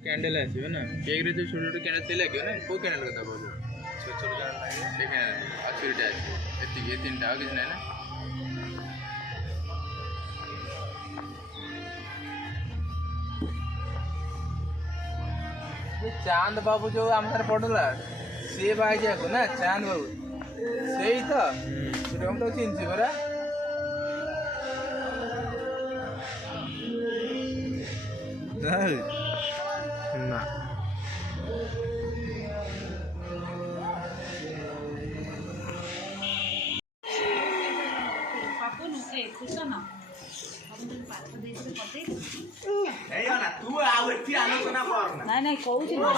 candle आसीबो ना cake रे जो छोट छोट कैंडल से लागो ना को कैंडल कथा कहू छोट छोट कैंडल लागे से कैंडल आ छुरीटा आसी एति ये तीनटा आ किछ नै ना ये चांद बाबू जो आम घर पडला से बाई जाको ना चांद बाबू सेही तो हम तो चिन्छि बरा ना पापू नुके खुशो ना तू आवडती आलोचना कर ना नाही नाही कहूची ना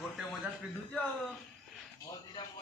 गोटे मजा पिंधुच मजा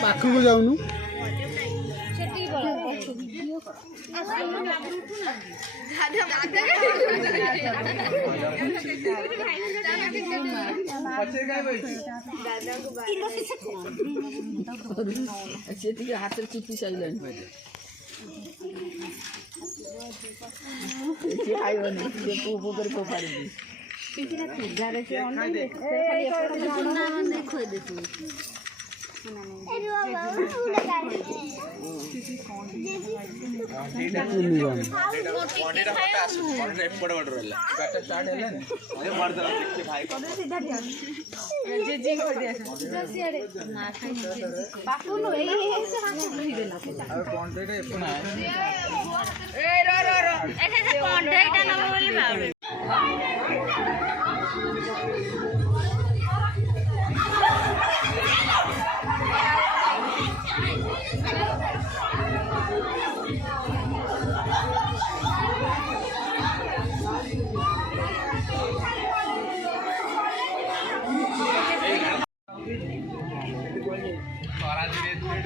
पाखक जाऊनु हाथ चुपी सारे धीरे धीरे